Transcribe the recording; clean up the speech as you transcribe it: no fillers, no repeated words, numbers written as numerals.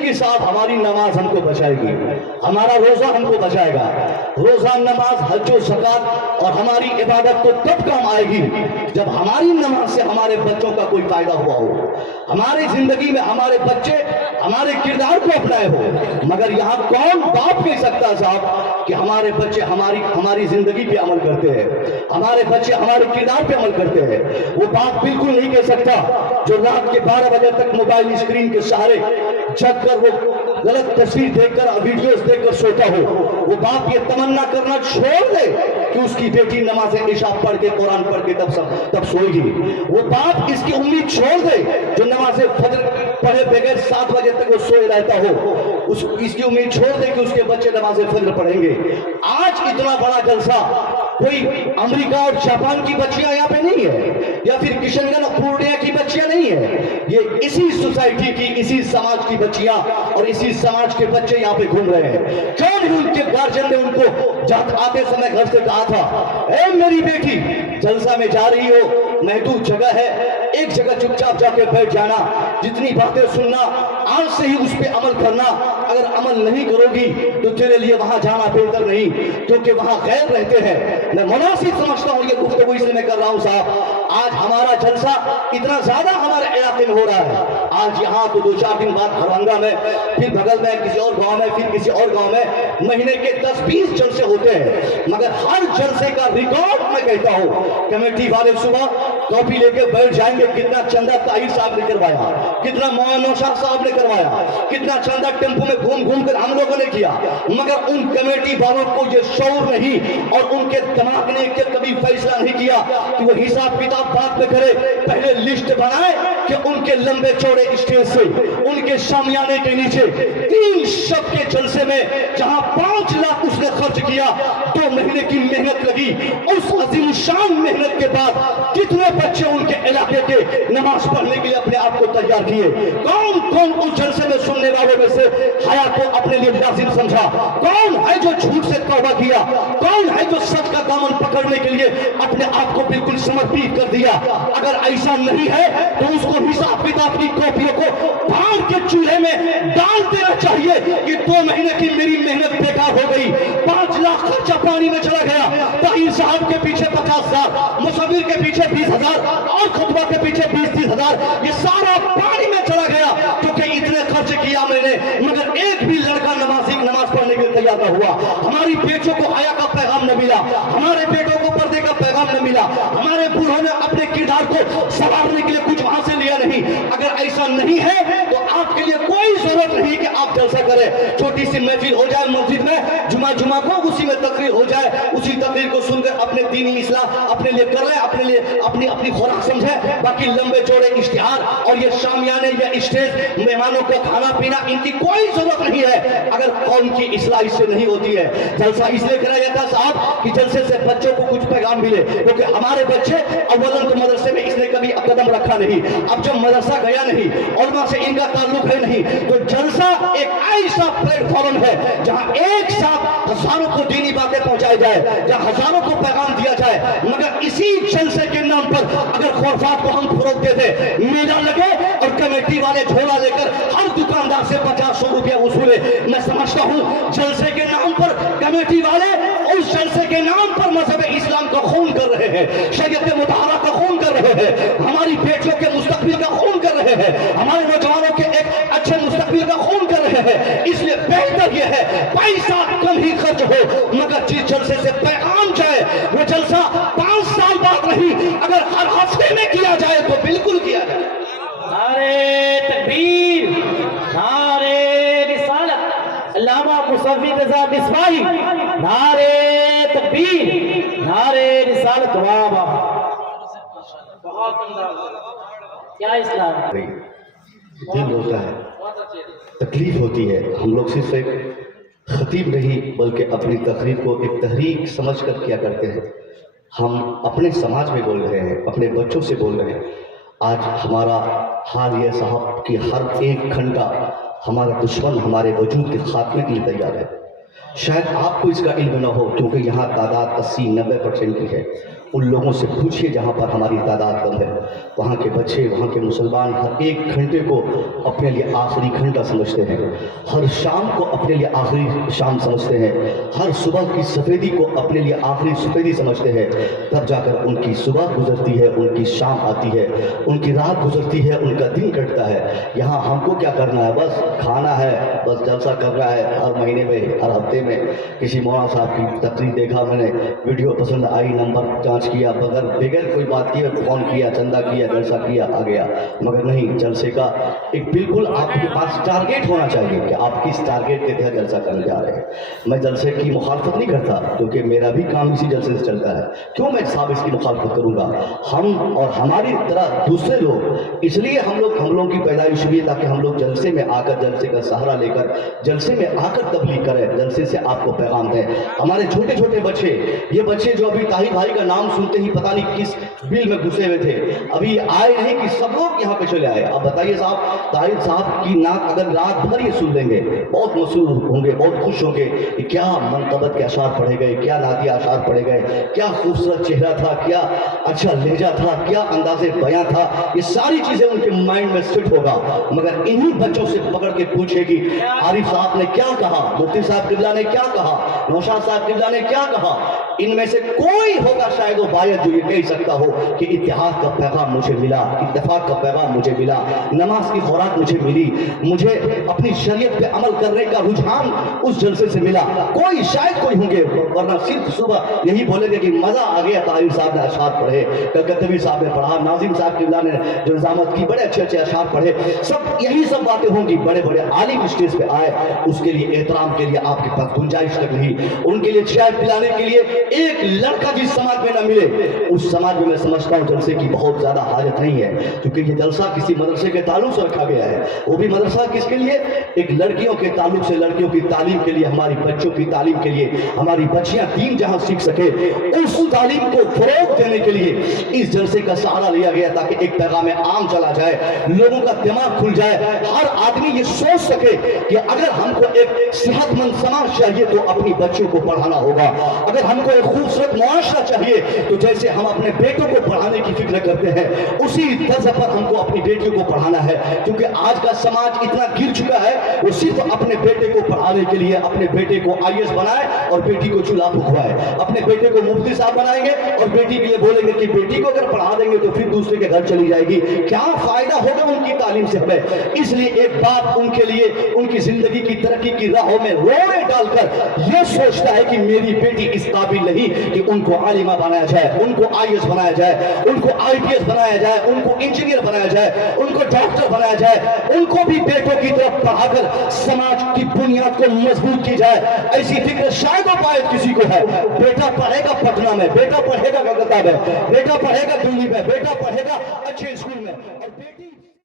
के साथ हमारी नमाज हमको बचाएगी, हमारा रोजा हमको बचाएगा। रोजा, नमाज, हज और ज़कात और हमारी इबादत तो तब काम आएगी जब हमारी नमाज से हमारे बच्चों का कोई फायदा हुआ हो, हमारी जिंदगी में हमारे बच्चे हमारे किरदार को अपनाए हो। मगर यहाँ कौन बाप कह सकता साहब कि हमारे बच्चे हमारी जिंदगी पे अमल करते हैं, हमारे बच्चे हमारे किरदार पे अमल करते हैं? वो बाप बिल्कुल नहीं कह सकता जो रात के 12 बजे तक मोबाइल स्क्रीन के सहारे जग कर वो गलत तस्वीर देखकर, वीडियोस देखकर सोता हो। वो बाप ये तमन्ना करना छोड़ दे कि उसकी बेटी नमाज इशा पढ़ के, कुरान पढ़ के तब सोएगी। वो बाप इसकी उम्मीद छोड़ दे जो नमाज फजर पढ़े बगैर 7 बजे तक वो सोए रहता हो, इसकी उम्मीद छोड़ दे कि उसके बच्चे नमाज फजर पढ़ेंगे। आज इतना बड़ा जलसा कोई अमेरिका और जापान की बच्चियां यहाँ पे नहीं है, या फिर किशनगंज और पूर्णिया की बच्चियां नहीं है। ये इसी सोसाइटी की, इसी समाज की बच्चियां और इसी समाज के बच्चे यहाँ पे घूम रहे हैं। क्यों नहीं उनके गार्जियन ने उनको आते समय घर से कहा था, ए मेरी बेटी जलसा में जा रही हो, महदूद जगह है, एक जगह चुपचाप जाके बैठ जाना, जितनी बातें सुनना आज से ही उस पर अमल करना। अगर अमल नहीं करोगी तो तेरे लिए वहां जाना बेहतर नहीं, क्योंकि वहां गैर रहते हैं। मैं मुनासिब समझता हूं ये गुफ्तगू इसलिए मैं कर रहा हूं साहब। आज हमारा जलसा इतना ज्यादा हमारे इलाके में हो रहा है, आज यहाँ तो 2-4 दिन बाद हरवंगा में, फिर बगल में किसी और गांव में, फिर किसी और गांव में महीने के 10-20 जलसे होते हैं। मगर हर जलसे का रिकॉर्ड मैं कहता हूँ कमेटी वाले सुबह कॉपी लेके बैठ जाएंगे, कितना चंदा ताहिर साहब ने करवाया, कितना मौलाना शाह साहब ने करवाया, कितना चंदा टेम्पो में घूम घूम कर हम लोगों ने किया। मगर उन कमेटी वालों को ये शऊर नहीं और उनके दिमाग ने कभी फैसला नहीं किया कि वो हिसाब किताब बात में करे। पहले लिस्ट बनाए कि उनके लंबे चौड़े स्टेज से, उनके शामियाने के नीचे 3 शब के जलसे में जहां 5 लाख उसने खर्च किया, 2 महीने की मेहनत लगी, उस अजीम शान मेहनत के बाद कितने बच्चे उनके इलाके के नमाज पढ़ने के लिए अपने आप को तैयार किए? कौन कौन उस जलसे में सुनने वालों में से हया को अपने लिए लाजिम समझा? कौन है जो झूठ से तौबा किया? कौन है जो सच का दामन पकड़ने के लिए अपने आप को बिल्कुल समर्पित कर दिया? अगर ऐसा नहीं है तो उसको हिसाब किताब की कॉपियों को फाड़ के चूल्हे में डाल देना चाहिए कि 2 महीने की मेरी मेहनत बेकार हो गई, 5 लाख खर्चा पानी में चला गया, ताहिर साहब के पीछे 50,000, मुसव्विर के पीछे 20,000 और खुतबा के पीछे 20-30 हजार, ये सारा पानी में चला गया क्योंकि इतने खर्च किया मैंने, मगर एक भी लड़का नमाज पढ़ने के लिए तैयार न हुआ। हमारी बेटियों को हया का पैगाम न मिला, हमारे बेटों को पर्दे का पैगाम न मिला, हमारे बूढ़ों ने अपने किरदार को संवारने के लिए कुछ वहां से लिया नहीं। अगर ऐसा नहीं है तो आपके लिए कोई जरूरत नहीं कि आप जलसा करें। छोटी सी महफिल हो जाए मस्जिद में, जुमा को उसी में तकरीर हो जाए, उसी तकरीर को सुनकर अपने दीनी इस्लाह अपने लिए कर ले, अपने लिए अपनी खुराक समझे। बाकी लंबे चौड़े इश्तिहार और ये शामियाने या स्टेज, मेहमानों का खाना पीना, इनकी कोई जरूरत नहीं है अगर कौम की इस्लाह इससे नहीं होती है। जलसा इसलिए कराया जाता साहब कि जलसे से बच्चों को कुछ पैगाम मिले, क्योंकि हमारे बच्चे अव्वलन तो मदरसे में इसने कभी कदम रखा नहीं, अब जब मदरसा गया नहीं, उलमा से इनका ताल्लुक है नहीं, तो जलसा एक ऐसा प्लेटफॉर्म है जहां एक साथ हजारों को दीनी बातें पहुंचाई जाए, जहां हजारों को पैगाम दिया जाए। मगर इसी जलसे के नाम पर अगर खुराफात को हम फरोग दे दे, मेला लगे और कमेटी वाले झोला लेकर हर दुकानदार से 50-100 रुपया वसूले, मैं समझता हूं जलसे के नाम पर कमेटी वाले उस जलसे के नाम पर मजहब इस्लाम का खून कर रहे हैं, शरीयत मुताहरा का खून कर रहे हैं, हमारी बेटियों के मुस्तकबिल का खून कर रहे हैं, हमारे नौजवानों के एक अच्छे मुस्तकबिल का खून कर रहे हैं। इसलिए बेहतर यह है पैसा कम ही खर्च हो, मगर जिस जलसे से पैगाम जाए वो जलसा 5 साल बाद नहीं, अगर हर हफ्ते में किया जाए तो बिल्कुल किया जाए। नारे तकबीर, नारे रिसालत, अल्लामा मुसव्विर रज़ा मिसबाही, नारे तकबीर, नारे रिसालत। वाह वाह, बहुत क्या इस्लाम। दिल होता है, तकलीफ होती है। हम लोग सिर्फ एक खतीब नहीं बल्कि अपनी तकरीर को एक तहरीक समझ कर किया करते हैं। हम अपने समाज में बोल रहे हैं, अपने बच्चों से बोल रहे हैं। आज हमारा हाल ये साहब कि हर एक घंटा हमारा दुश्मन हमारे वजूद के खात्मे के लिए तैयार है। शायद आपको इसका इल्म न हो क्योंकि यहाँ तादाद 80-90% की है, उन लोगों से पूछिए जहाँ पर हमारी तादाद कम है, वहाँ के बच्चे, वहाँ के मुसलमान हर एक घंटे को अपने लिए आखिरी घंटा समझते हैं, हर शाम को अपने लिए आखिरी शाम समझते हैं, हर सुबह की सफ़ेदी को अपने लिए आखिरी सफ़ेदी समझते हैं। तब जाकर उनकी सुबह गुजरती है, उनकी शाम आती है, उनकी रात गुजरती है, उनका दिन कटता है। यहाँ हमको क्या करना है? बस खाना है, बस जलसा करना है। हर महीने में, हर हफ्ते में किसी मौलाना साहब की तकरीर देखा मैंने, वीडियो पसंद आई, नंबर जांच किया, बगैर कोई बात किए फ़ोन किया, चंदा किया, जलसा किया, आ गया। मगर नहीं, जलसे का एक बिल्कुल आपके पास टारगेट होना चाहिए कि आप किस टारगेट के तहत जलसा करने जा रहे हैं। मैं जलसे की मुखालफत नहीं करता, क्योंकि मेरा भी काम इसी जलसे से चलता है। क्यों मैं साहब इसकी मुखालफत करूँगा? हम और हमारी तरह दूसरे लोग, इसलिए हम लोगों की पैदाइश हुई ताकि हम लोग जलसे में आकर, जलसे का सहारा लेकर, जलसे में आकर तबलीग करें, जलसे से आपको पैगाम दें। हमारे छोटे छोटे बच्चे, ये बच्चे जो अभी ताहिर भाई का नाम सुनते ही पता नहीं किस बिल में घुसे हुए थे, अभी आए नहीं कि सब लोग यहाँ पे चले आए। अब बताइए साहब, ताहिर साहब की नात अगर रात भर ये सुन लेंगे, बहुत मसरूर होंगे, बहुत खुश होंगे कि क्या मनकबत के अशार पढ़े गए, क्या नातिया अशार पढ़े गए, क्या खूबसूरत चेहरा था, क्या अच्छा लहजा था, क्या अंदाज़े बयां था। ये सारी चीज़ें उनके माइंड में फिट होगा। मगर इन्हीं बच्चों से पकड़ के पूछेगी आरिफ साहब ने क्या कहा, मुफ्ती साहब किबला ने क्या कहा, नौशाद साहब किबला ने क्या कहा, इनमें से कोई होगा शायद वो बायत जो ये कह सकता हो कि इत्तेहाद का पैगाम मुझे मिला, इत्तेफाक का पैगाम मुझे मिला, नमाज की खुराक मुझे मिली, मुझे अपनी शरीयत पे अमल करने का रुझान उस जलसे से मिला। कोई शायद कोई होंगे, वरना सिर्फ सुबह यही बोलेंगे कि मजा आ गया, ताहिर साहब ने अशार पढ़े, कलकत्तवी साहब ने पढ़ा, नाजिम साहब किबला ने जो निजामत की, बड़े अच्छे अच्छे अशार पढ़े, सब यही सब बातें होंगी। बड़े बड़े आलिम स्टेज पे आए, उसके लिए एहतराम के लिए आपके पास गुंजाइश तक नहीं, उनके लिए चाय पिलाने के लिए एक लड़का जिस समाज में न मिले, उस समाज में मैं समझता हूँ जलसे की बहुत ज्यादा हाजत नहीं है। क्योंकि ये जलसा किसी मदरसे के ताल्लुक से रखा गया है, वो भी मदरसा किसके लिए? एक लड़कियों के ताल्लुक से, लड़कियों की तालीम के लिए, हमारी बच्चों की तालीम के लिए, हमारी बच्चियां दीन जहां सीख सके, उस तालीम को फरोग देने के लिए इस जलसे का सहारा लिया गया, ताकि एक पैगाम आम चला जाए, लोगों का दिमाग खुल जाए, हर आदमी ये सोच सके कि अगर हमको एक सेहतमंद समाज चाहिए तो अपनी बच्चों को पढ़ाना होगा, अगर हमको एक खूबसूरत मुआशरा चाहिए तो जैसे हम अपने बेटों को पढ़ाने की फिक्र करते हैं, उसी तर्ज पर हमको अपनी बेटियों को पढ़ाना है। क्योंकि आज का समाज इतना गिर चुका है, वो सिर्फ अपने बेटे को पढ़ाने के लिए अपने बेटे को IAS बनाए और बेटी को चूल्हा फुकवाए, अपने बेटे को मुफ्ती साहब बनाएंगे और बेटी के लिए बोलेंगे कि बेटी को अगर पढ़ा देंगे तो फिर दूसरे के घर चली जाएगी, क्या फायदा होगा उनकी तालीम से हमें। इसलिए एक बाप उनके लिए उनकी जिंदगी की तरक्की की राहों में रोए डालकर ये सोचता है कि मेरी बेटी इस काबिल नहीं कि उनको आलिमा बनाया जाए, उनको IAS बनाया जाए, उनको IPS बनाया जाए, उनको इंजीनियर बनाया जाए, उनको डॉक्टर बनाया जाए, उनको भी बेटों की तरफ पढ़ाकर समाज की बुनियाद को मजबूत की जाए। ऐसी फिक्र शायद पाए किसी को है। बेटा पढ़ेगा पटना में, बेटा पढ़ेगा कलकत्ता में, बेटा पढ़ेगा दिल्ली में, बेटा पढ़ेगा अच्छे स्कूल में।